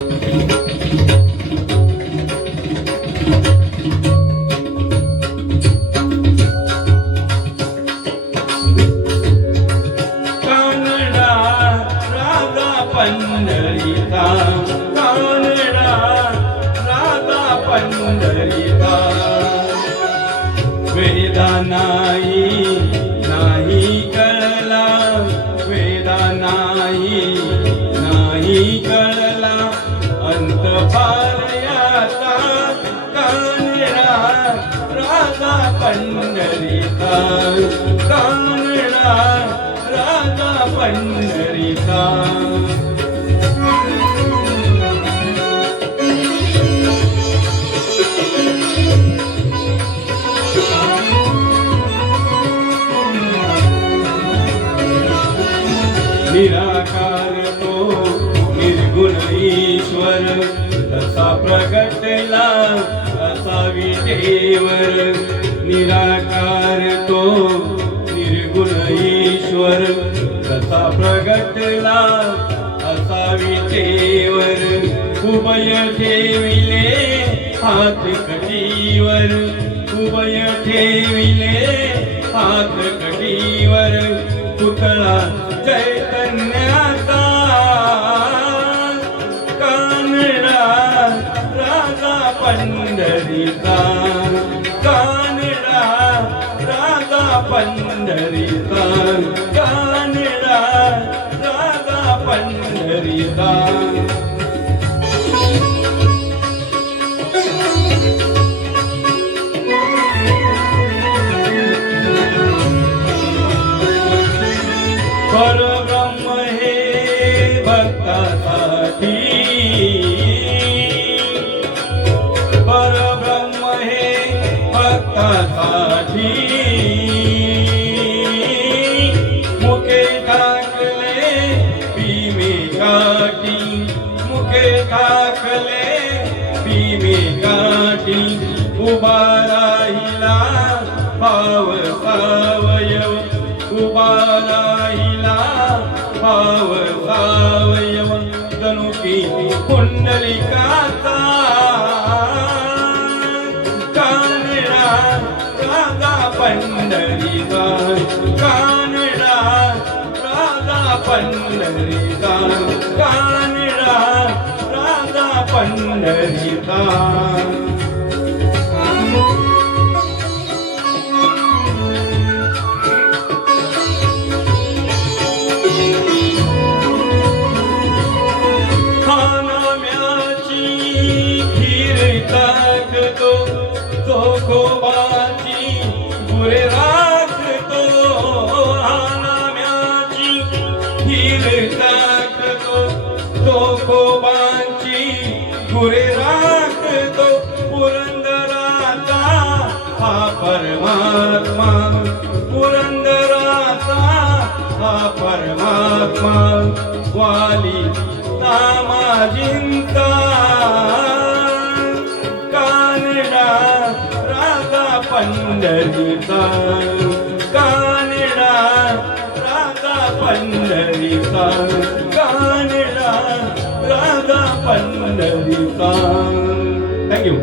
कानडा राजा पंढरीचा, कानडा राजा पंढरीचा, वेदा नाही कळला, वेदा नाही कळला, अंत पारयाचा, कानडा राजा पंढरीचा, कानडा राजा पंढरीचा. निराकार तो निर्गुण ईश्वर, तसा प्रगटला असा विटेवर. निराकार तो निर्गुण ईश्वर, तसा प्रगटला असा विटेवर. उभय ठेविले हात कटीवर, उभय ठेविले हात कटीवर. पुतळा चैतन्याचा, कानडा राजा पंढरीचा, कानडा राजा पंढरीचा, कानडा राजा पंढरीचा. परब्रह्म हे भक्तासाठी, परब्रह्म हे भक्तासाठी. मुखे टाकले भीमे काठी, मुखे टाकले भीमे काठी. उभा राहिला भाव सावयव, उभा राहिला भाव सावयव. जणू की पुंडलिकाचा, कानडा राजा पंढरीचा, कानडा राजा पंढरीचा, कानडा राजा पंढरीचा. चोखोबाची गुरे राखतो, नाम्याची खीर टाकतो. चोखोबाची गुरे राखतो. पुरंदराचा हा परमात्मा, पुरंदराचा हा परमात्मा. वाली नामाजिंता, पंढरीचा, कानडा राजा पंढरीचा, कानडा राजा पंढरीचा. थँक्यू.